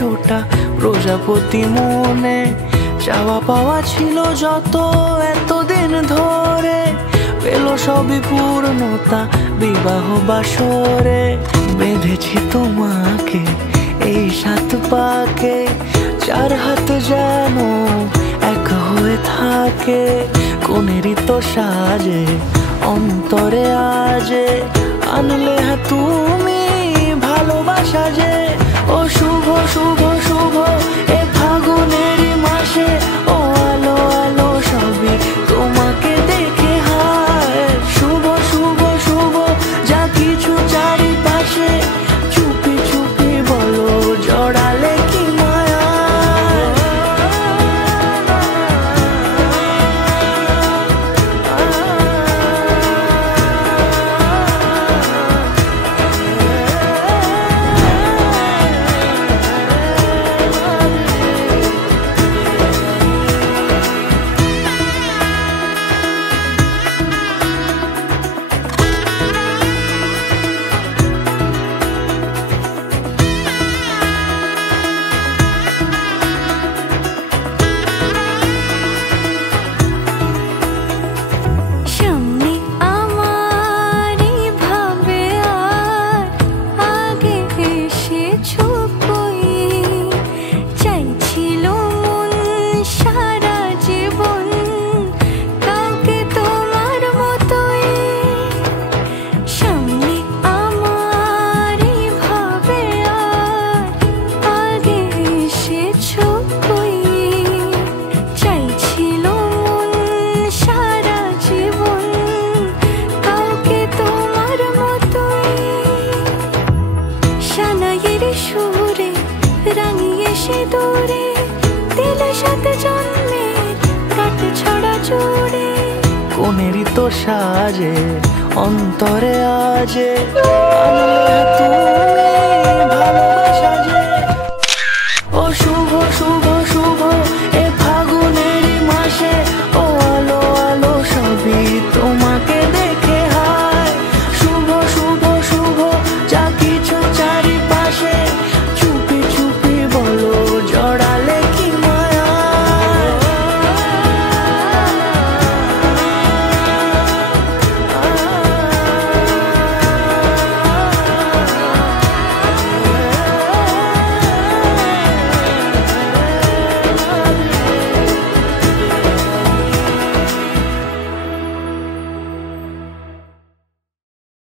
100টা প্রজাপতি মনে, চাওয়া পাওয়া ছিল যত এতদিন ধরে, পেল সবই পূর্ণতা বিবাহ বাসরে। বেঁধেছি তোমাকে এই 7 পাকে, 4 হাত যেন এক হয়ে থাকে। কোনেরই তো সাজে অন্তরে আজে, আনলে তুমি ভালোবাসা যে। ও শুভ শুভ শুভ এ ফাগুনেরই মাসে, ও আলো আলো সবই তোমাকে দেখে হায়। শুভ শুভ শুভ যা কিছু চারিপাশে, চুপি চুপি বলো জড়ালে কি মায়া। কোনেরই তো সাজে অন্তরে আজে, আনলে তুমি